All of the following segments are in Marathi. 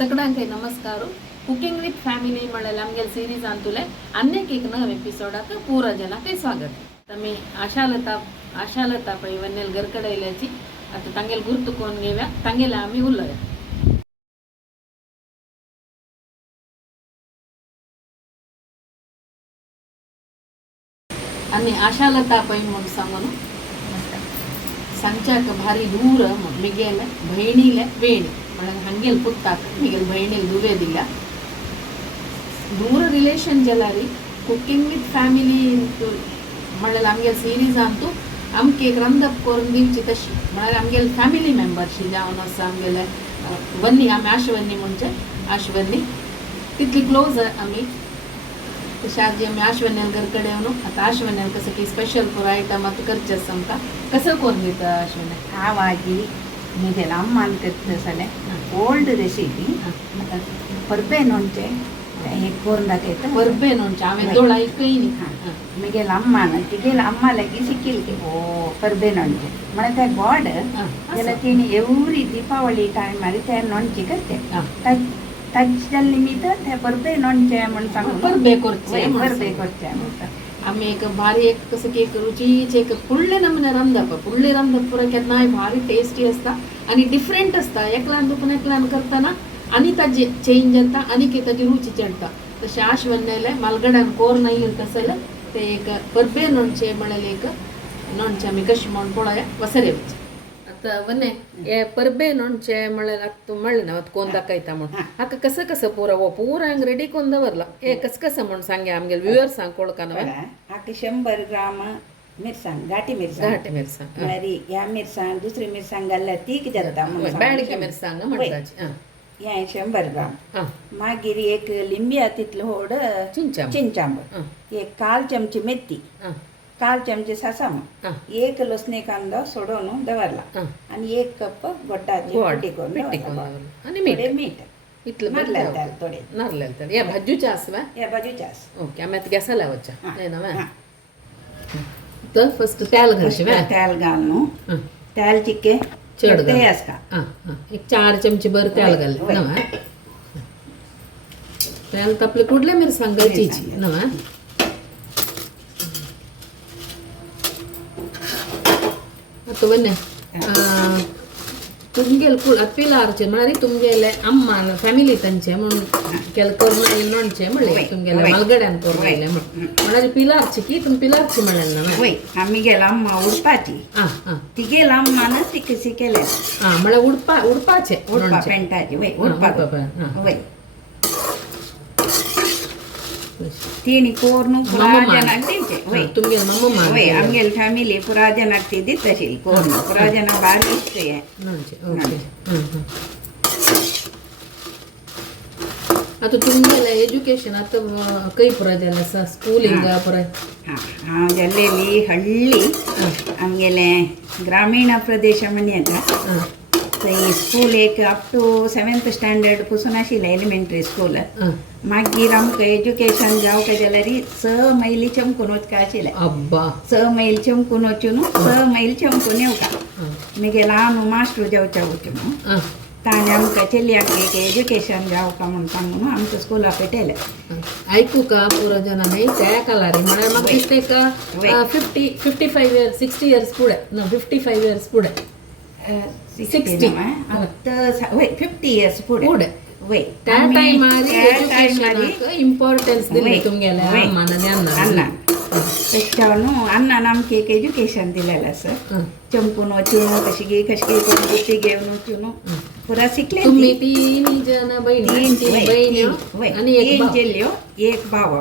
सगळ्यांक नमस्कार. कुकिंग विथ फॅमिली म्हणल्यार आमगे सिरीज तुले अन्य एक नव एपिसोडाक पूरा जनाक स्वागत. तमी आशालता पै वन्नेल गरकडेल्याची आता तांगेल गुर्तुकोन घेव्या तांगेला आम्ही उलया. आणि आशालता पै म्हणून सांगून सांगच्याक भारी दूर मिगेल बहिणीले वेणी म्हणून हंगेल पुत्ताक मिगेल बहिणील दुवे दिला दूर रिलेशन जलारी कुकिंग विथ फॅमिली म्हणल्यार आमगे सिरीज तू आमके एक रंदप करून दिवची तशी म्हणल्यार आमगेल फॅमिली मेंबरशी जावन आसा आमगेले वन्नी आमी आश्वन्नी म्हणजे आश्वन्नी तितली क्लोज आमी तशें आजी आमी आश्वन्यान घरकडे येवन आतां आश्वन्यान कसं की स्पेशल पूर आयटम आतां करचे आसा आमकां कसं करून दिता आश्वन्यान हांव आजी म्हगेल्या अम्मान करता जाल्यार ओल्ड रेसिपी परबे न्हूचे हे करून दाखयता परबे न्हूचे हांवें दोळ ऐकय न्ही म्हगेल्या अम्मान तिगेल्या अम्मा लागीं शिकिल्ली ते परबे न्हूचे म्हळ्यार ते गोड जाल्यार तेणी एवरी दिपावली टायमार ते न्हूची करते ताच्या निमित्त ते परबे न्हूचे म्हण सांगून परबे करचे म्हणटा आमी एक भारी एक कसं की एक रुचीचे एक फुडले नमुने रांदप फुडले रांदप पुरो केन्नाय भारी टेस्टी आसता आनी डिफरंट आसता एकल्यान दुखून एकल्यान करतना आनी ताजी चेंज जाता आनी ताजी रुची चडटा तशें आश्वन्याले मालगड्यान कोर येईल तसले ते एक परबे न्हूचे म्हळ्यार एक न्हूचे आमी कशें म्हण पळोवया वसरे वच आतां वने हे परबे न्हूचे म्हळ्यार आतां तूं म्हणलें ना कोण दाखयता म्हूण हाका कसं कसं पुरो हांगा रेडी करून दवरला हे कसं कसं म्हूण सांगया आमगे व्ह्युअर्सांक कळकना हाका 100 ग्राम मिरसांग घाटी मिरसांग म्हळ्यार ह्या मिरसांग दुसरी मिरसांग घाल्यार तीख जाता बेळगी मिरसांग म्हणटाची हे 100 ग्राम मागीर एक लिंबिया तितलो व्हड चिंचांब एक 1/4 चमची मेथी 1/4 चमचे सासम एक लसणे कांदो सोडून दवरला आनी 1 कप गोड्डाची पिठी करून आनी मीठ इतलें नारळाचें थोडे नारळाचें तेल हे भाजूचे आसवा हे भाजूचे आस ओके आमी आतां गॅसा लावच्या न्हय तर फस्ट तेल घालचें तेल घाल न्हू तेल चिक्के चड ते आसता एक 4 चमचे भर तेल घाललें न्हय तेल तापले कुडले मिरसांग घालची न्हय आतां वने तुमगेल पिलारचे म्हळ्यार तुमगेले अम्मान फॅमिली तांचे म्हणून केले करून आयले न्हूचे म्हणले तुमगेले मालगड्यान करून आयले म्हळ्यार पिलारची की तुमी पिलारची म्हणलें ना वय आमी गेला अम्मा उडपाची तिगेला अम्मान तिके शिकेले म्हळ्यार उडपाचे पेंटाचे वय उडपाक वय तिणी कोरून पुरा जनाक दिवचे वय तुमगेल मम्मा वय आमगेल फॅमिली पुरा जनाक ती दीत आशिल्ली कोरून पुरा जनाक भारी इश्ट हे आतां तुमगेलें एज्युकेशन आतां खंय पुरो जालें आसा स्कुलींग पुरो हांव जाल्लेली हळ्ळी आमगेले ग्रामीण प्रदेश म्हण येता थंय स्कूल एक अप टू 7th स्टँडर्ड पसून आशिल्लें एलिमेंटरी स्कूल मागीर आमकां एज्युकेशन जावंक जाल्यार 6 मैली चमकून वचका आशिल्लें 6 मैल चमकून वचून 6 मैल चमकून येवका म्हगेलो हांव न्हू मास्टर जावचें वचून ताणें आमकां चलयांक एक एज्युकेशन जावका म्हूण सांगून आमच्या स्कुला पेटयलें आयकूं का पुरो जनांनी त्या कालारी म्हळ्यार म्हाका दिसता 55 इयर्स 60 इयर्स फुडें 55 इयर्स फुडें 60 वय 50 इयर्स फुडें वय त्या टायमार इम्पॉर्टन्स दिली तुमगेल्या अम्मान आनी अण्णा तेच्या न्हू अण्णान आमकां एक एज्युकेशन दिलेलें आसा चमकून वचून कशी करून बुद्धी घेवन वचून पुरा शिकले तुमी 3 जण बहिणी आनी एक चेल्यो एक भाव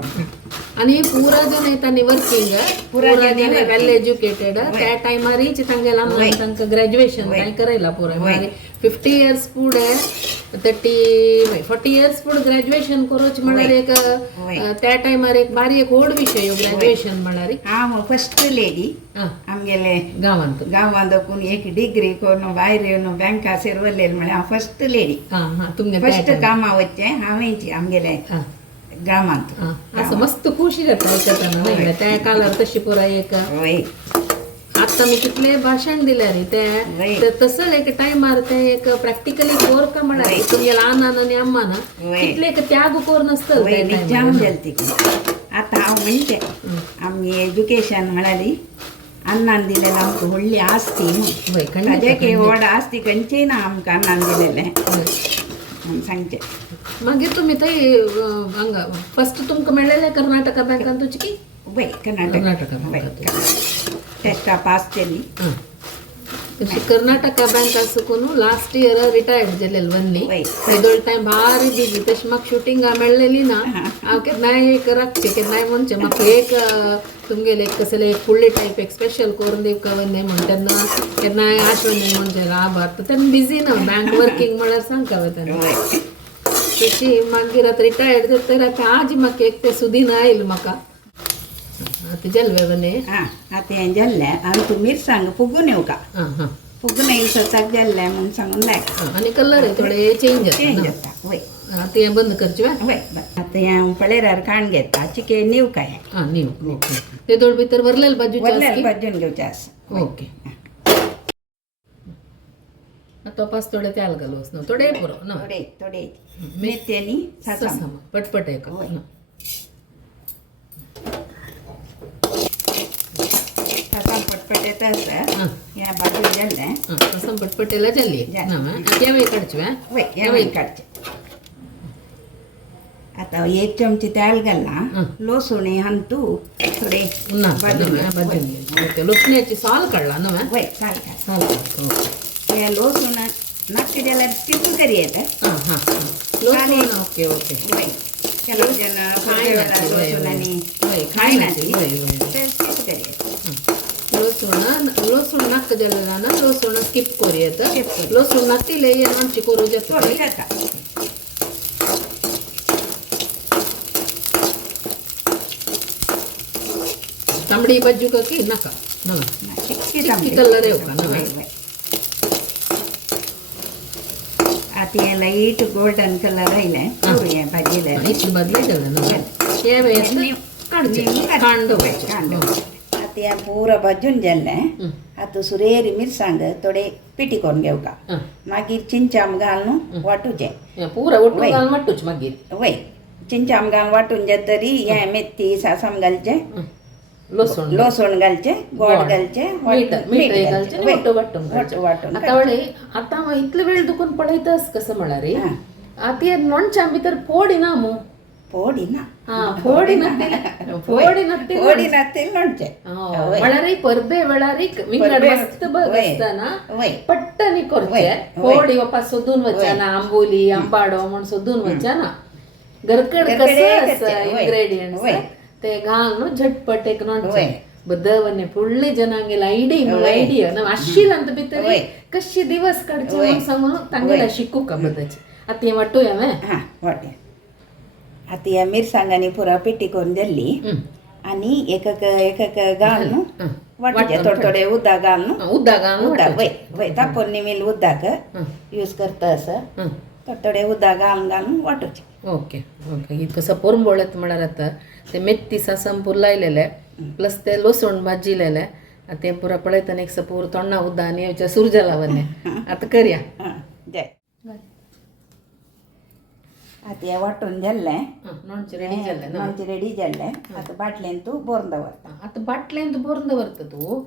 आनी पुरा जन येतानी वर्किंग पुरा जन वेल एज्युकेटेड त्या टायमारीच तांगेला तांकां ग्रॅज्युएशन कांय करयला पुरा 50 इयर्स फुडें 40 इयर्स फुडें ग्रॅज्युएशन करूच म्हळ्यार एक त्या टायमार एक बारी एक व्हड विशय ग्रॅज्युएशन म्हळ्यार हांव फस्ट लेडी आमगेले गांवांत कोण एक डिग्री करून भायर येवन बँका सेरवल्लेली म्हळ्यार हांव फस्ट लेडी तुमगे फस्ट कामां वचचें हांवेंची आमगेले गांवांत असं मस्त खुशी जाता आयकतना त्या काळार तशी पुराय एक आता मी कितले भाषण दिल्या रे ते तसं एक टायमार ते एक प्रॅक्टिकली कोर का म्हणा तुमगे लहान आणि अम्मा ना कितले एक त्याग कोर नसतं जाम जलती आता हांव म्हणचे आमगे एज्युकेशन म्हणाली अन्नान दिलेलं आमकां व्हडली आस्ती न्हू ताजे व्हड आस्ती खंयचीय ना आमकां अन्नान दिलेलें म्हणून सांगचे मागीर तुमी थंय हांगा फस्ट तुमकां मेळ्ळेलें कर्नाटका बँकान तुजी की वय कर्नाटका टेस्टा पास केली तशी कर्नाटका बँक आसून लास्ट इयर रिटायर्ड जालेली वन्नी तेदोळ टायम भारी बिजी तशी म्हाका शुटिंगा मेळलेली ना हांव केन्नाय एक राखचे केन्नाय म्हणचे म्हाका एक तुमगेले एक कसले एक फुडली टायप एक स्पेशल करून दिवं का वन्नी म्हण तेन्ना केन्नाय आठवणी म्हणजे आभार तेन्ना बिजी ना बँक वर्किंग म्हळ्यार सांगता तेन्ना तशी मागीर आतां रिटायर्ड जाता तर आतां आज म्हाका एक ते सुदीन आयल म्हाका आता जलवे बने आता हें जाल्लें आनी तूं मिरसांग फुगून येवं का फुगून येयला सताक जाल्लें म्हणून सांगून लायक आनी कलर थोडे चेंज जाता वय आता हें बंद करचें वय आतां हें पळयल्यार काण घेता चिके नीव काय नीव ओके तेदोळ भितर वरलेल भाजून घेवचें आसा ओके तोपास थोडे तेल घालूस न्हू थोडे पुरो ना थोडे मेथी आनी सासाम पटपट एक पटपट आसा ह्या भाजून जाल्लें सासाम पटपटेला जाल्ली येवय काडचें वय येवय काडचें आता एक चमची तेल घालना लसूण हांतू थोडे भाजून लसण्याची साल काडला न्हू वय साल हे लसूण नाका जाल्यार स्किप करयेत लसूण ओके ओके वय ಕೆಲವು ಜನ ಲಸೂಣನಿ खायना स्किप करयेत लसूण नाका जाल्यार ना लसूण स्किप करयेत लसूण नातिले ಏನು आमची करू जाता तांबडी भाजू का की नाका चिक्की कलर येऊ का आता हे लाईट गोल्डन कलर आयले हे भाजीले इतली बदली जालें न्हू काडचे कांदो आता हे पुरो भाजून जाल्लें आता सुरेरी मिरसांग थोडे पिटी करून घेवका मागीर चिंचाम घालून वाटूचें पुरो वटून घालून वाटूच मागीर वय चिंचाम घालून वाटून जातरी हे मेथी सासाम घालचें लसूण घालचें गोड घालचें मीठ घालचें वाटून आतां इतले वेळ दुखून पळयतास कसं म्हळ्यार आता हे लोणच्या भितर फोडी ना मू फोडी ना फोडी लोणचें म्हळ्यार परबे वेळार विंगड मस्त बसतना पट्टनी करचें फोडी बापा सोदून वचना आंबोली आंबाडो म्हण सोदून वचना गरकड कसं इंग्रेडियंट्स ते घालून झटपट एक लोणचें बदवने फुडले जनांगेला आयडिया ना आशिल्लांत भितर कशी दिवस काडचे म्हणून सांगून तांगेला शिकू का बदाची आता हें वाटूया वाटे आता ह्या मिरसांगांनी पुरा पेटी करून जाल्ली आनी एक घालून वाटचे थोडे उदक घालून वय तापोवन निमिल उदक यूज करता आसा थोडे उदक घालून वाटूचें ओके ओके इतकं सपोर बोळत म्हळ्यार आतां ते मेथी सासम पूर लायलेले प्लस ते लसूण भाजिलेले ते पुरा पळयतना एक सपोर तोंडा उदक आनी येवचे सुरजा लावने आतां करया जय आता हे वाटून जाल्लें लोणचें रेडी जाल्लें आतां बाटलेन तूं बरोवन दवरता आतां बाटलेन तूं बरोवन दवरता तूं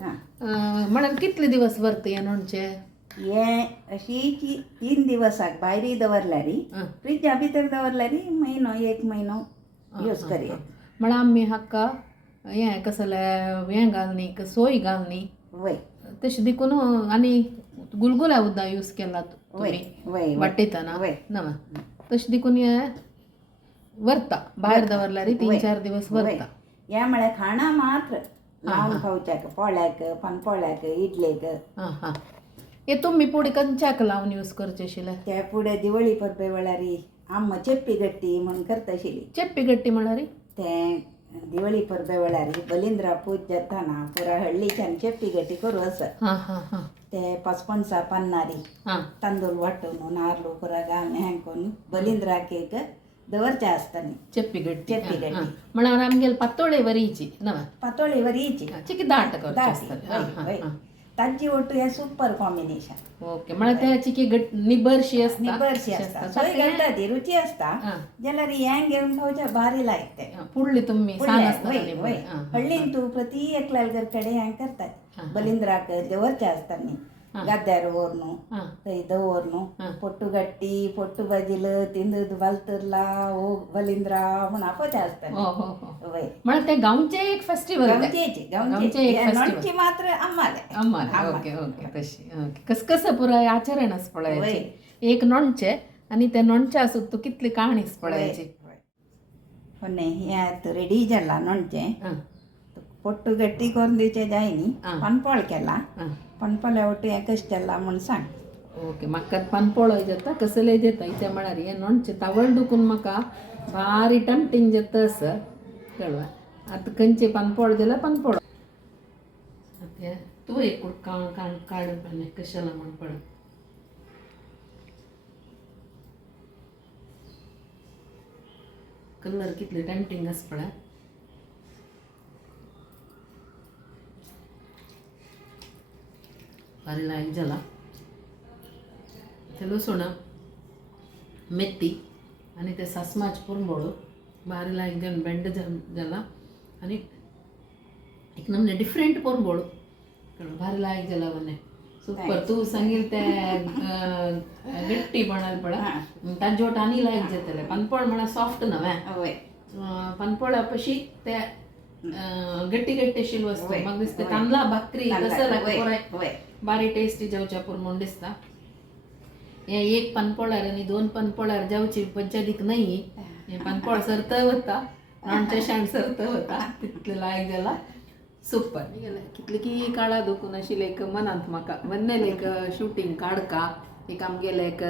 म्हळ्यार कितले दिवस व्हरता हें लोणचें हें अशी 3 दिवसाक भायरी दवरल्यार फ्रिजा भितर दवरल्यार एक म्हयनो यूज करयेत म्हळ्यार आमी हाका हें कसलें हें घालनी सोय घालनी वय तशें देखून आनी गुलगुला उदक यूज केलात वय वाटयतना ना तशें देखून हें व्हरता भायर दवरल्यार 3-4 दिवस व्हरता हें म्हळ्यार खाणां मात्र लावन खावच्याक पोळ्याक पानपोळ्याक इडलेक हे तुमी पुढे खंयच्याक लावन यूज करचे आशिल्ले ते पुढे दिवाळी परबे वेळार आम्म चेप्पी गट्टी म्हणून करता आशिल्ली चेप्पी गट्टी म्हळ्यार ते दिवाळी परबे वेळार बलिंद्रा पूज जाताना पुरा हळ्ळीच्यान चेप्पी गट्टी करू आसा ते पचपणसा पान्नारी तांदूळ वांटून नारळू पुरा घालून हें करून बलिंद्राक एक दवरचें आसता न्ही चेप्पी गट्टी चेप्पी गट्टी. म्हळ्यार आमगेले पातोळे वरीची नव पातोळी वरीची चिकी दाट करची दाटी आसतात वय ताजी ओटू हे सुपर कॉम्बिनेशन. ओके म्हळ्यार त्या चिकी निबरशी आसता निबरशी आसता सोय घालता ती रुची आसता जाल्यार हें घेवन खावचें भारी लागता. पुडली तुमी सान आसता हळ्ळीन तूं प्रती एकल्यार कडेन हें करतात बलिंद्राक दवरचें आसता न्ही गद्द्यार व्हर न्हू थंय दवर न्हू पोट्टू गट्टी पोट्टू बाजिल तिंद बालतरला ओ बलिंद्रा म्हण आपोवचें आसता वय. म्हळ्यार ते गांवचे एक फेस्टिवल गांवचे नॉनची मात्र आम्हाले आम्हाला ओके ओके तशी ओके कसं पुराय आचरण आस पळयाची एक नोणचे आनी ते नोणचे आसूं तूं कितली कहाणीस पळयाची. हें रेडी जालां नोणचें पोट्टू गट्टी करून दिवचें जाय न्ही पानपोळ केला पानपोळ्या वटू हें कशें केलां म्हूण सांग. ओके म्हाका पानपोळो जाता कसले जाता इथे म्हळ्यार हें नोणचें तावळ दुखून म्हाका भारी टेम्पटींग जाता आसा कळवा. आतां खंयचे पानपोळ जाल्यार पानपोळो तूं एक काड कशाला म्हण पळ कलर कितले टेम्पटींग आस पळय. भारी लायक जाला ते लसूण मेथी आणि ते सासमाच पुरंबोळो भारी लायक घेवन बेंड जाला आणि एक नमने डिफरंट पुरंबोळो भारी लायक जाला मने सुपर. तू सांगील ते गट्टी बनाल पळय ताजे वाट आनी लायक जातले. पानपोळ म्हळ्यार सॉफ्ट न्हय पानपोळा पशी ते गट्टी गट्टेशील वस्तू म्हाका दिसता तांदळा भाकरी तसं लागता बारी टेस्टी जावच्या पूर म्हूण दिसता. हे एक पानपोळ्यार आनी 2 पानपोळ्यार जावची पंचादीक नाही. हे पानपोळ सरत वता नोणचें शाण सरत वता तितलें लायक जाला सुपर. कितले की काळा दुखून आशिल्ले एक मनांत म्हाका वन्नेल एक शूटिंग काडका एक आमगेले एक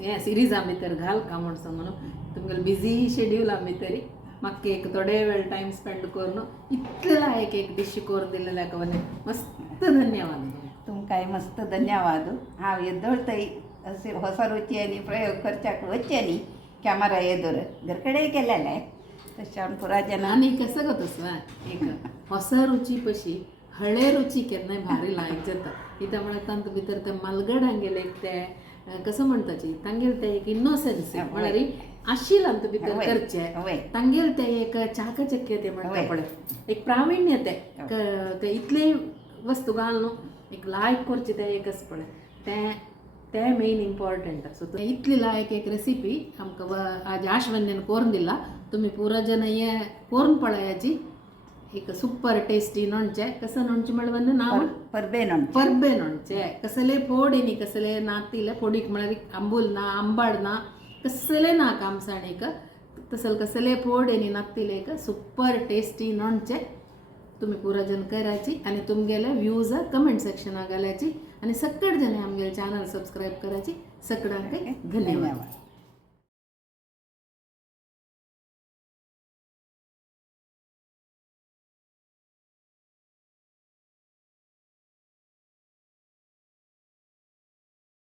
हें सिरिजा भितर घालका म्हूण सांगून तुमगेले बिजी शेड्यूला भितरी म्हाका एक थोडे वेळ टायम स्पेंड करून इतले लायक एक डिश करून दिलेल्या वन्ने मस्त धन्यवाद. तुमकांय मस्त धन्यवाद. हांव येदोळतय असे ಹೊಸ रुचयांनी प्रयोग करच्याक वच्चे न्ही कॅमेरा येदोर घरकडे केलेले तशें पुरा जन आनी कसं गो तसं एक ಹೊಸ रुची पशी हळे रुची केन्नाय भारी लायक जाता. कित्याक म्हळ्यार तांतूं भितर ते मालगड हांगेले ते कसं म्हणटाची तांगेल ते एक इनोसन्स म्हळ्यार आशिल तांतूं भितर करचे तांगेल ते एक चाकचक्यते म्हणटा पळय एक प्राविण्य ते इतले वस्तू घाल न्हू एक लायक करचे ते एक आस पळय ते मेन इम्पॉर्टंट. सो इतली लायक एक रेसिपी आमकां आज आश्वन्यान करून दिला. तुम्ही पुरा जन हे करून पळयाची एक सुपर टेस्टी नोणचें कसं नोणचें म्हळ्यार नांव परबे नोणचें कसले फोड न्ही कसले नातिले फोडीक म्हळ्यार आंबूल ना आंबाड ना कसले ना कामसाणीक तसल कसले फोड न्ही नातिले एक सुपर टेस्टी नोणचें तुम्ही पुरा जन करायची आणि तुमगेले व्ह्यूज कमेंट सेक्शनाक घालायची आणि सगळे जण आमगेले चॅनल सबस्क्राईब करायची. सगळ्यांक धन्यवाद.